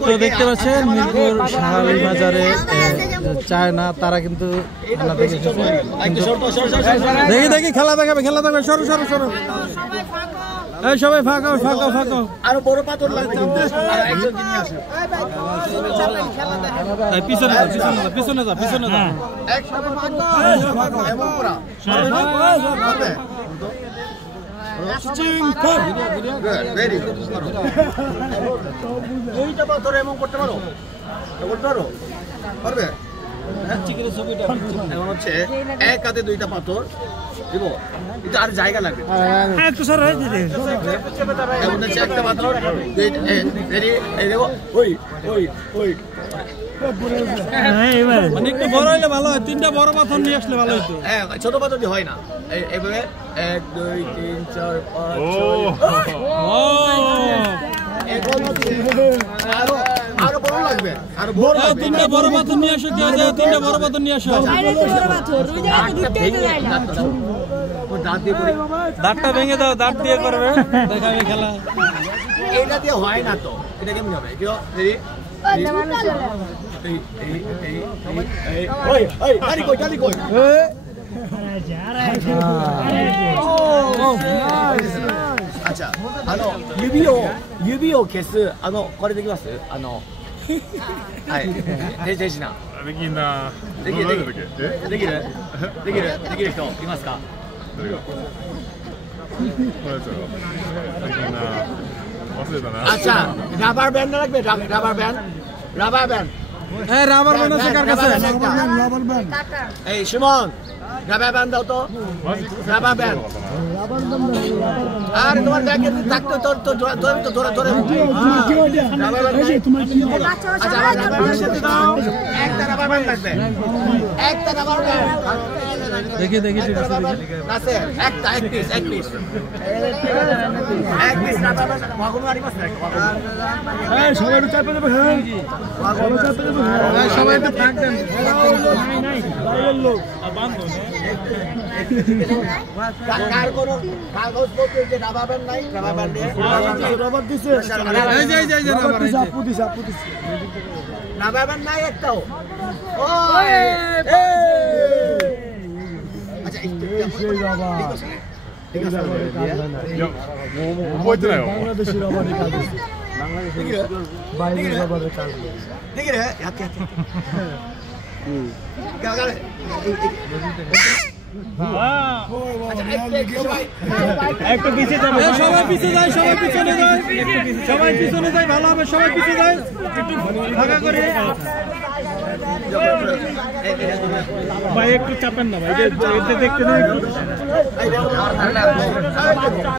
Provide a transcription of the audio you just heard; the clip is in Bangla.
তো দেখতে পাচ্ছেন মিরপুর শাহালি বাজারে চায় না তারা কিন্তু দেখি দেখি খেলা দেখাবে সরো সরো সরো এই সবাই ফাঁকা ফাঁকা ফাঁকা আর বড় পাথর লাগবে পিছনে পিছনে যা পিছনে যা দুইটা পাথর এমন করতে পারো পারবে এখন হচ্ছে এক হাতে দুইটা পাথর দিব এটা আর জায়গা লাগবে একটু সর এখন হচ্ছে একটা পাথর এই দেখো ওই ওই ওই অনেকটা বড় হইলে ভালো হয় তিনটা বড় পাথর নিয়ে আসলে ভালো হতো হ্যাঁ ছোট পাথর দিয়ে হয় না এইভাবে 1 2 3 4 5 আরো বড় লাগবে আরো বড় তিনটা বড় পাথর নিয়ে আসো কেউ যায় তিনটা বড় পাথর নিয়ে আসো দাঁতটা ভেঙে দাও দাঁত দিয়ে করবে দেখাবে খেলা এটা দিয়ে হয় না তো এটা কেমন হবে কেউ আচ্ছা指を消すこれできますはい手品できんな。できる人いますか誰が？これやつやろ。できんな。忘れたな。আচ্ছা রাবার ব্যান্ড লাগবে রাবার ব্যান্ড এই রাবার ব্যান্ড আছে কার কাছে এই সুমন রাবার ব্যান্ড দাও তো রাবার ব্যান্ড আর তোমার ব্যাগে থাকতো তোর ধরে একটা রাবার ব্যান্ড লাগবে একটা রাবার ব্যান্ড দেখি আছে একটা এক পিস রাবার ব্যান্ড ওয়াগন আরি মাছ রাখো এই সবাই একটু চাপে দেবে হ্যাঁ সবাই একটু ফাঁক দেন নাই বাইরের লোক বান্ধব কার কোন কাগজপত্র যে রাবার ব্যান্ড নাই রাবার ব্যান্ড রাবার দিছে এই যে রাবার আপু দিছে রাবার ব্যান্ড নাই একটাও আচ্ছা সেই রাবার ঠিক আছেいや、もう覚えてないわ。বাংলাদেশি রাবারের কাজ আছে বাইরের রাবারের কাজできるやって頑張れএকটু পিছে যাবে সবাই পিছে যায় সবাই পিছনে যায় ভালো হবে সবাই পিছে যায় একটু ফাঁকা করে ভাই একটু চাপেন না ভাই এটা দেখতে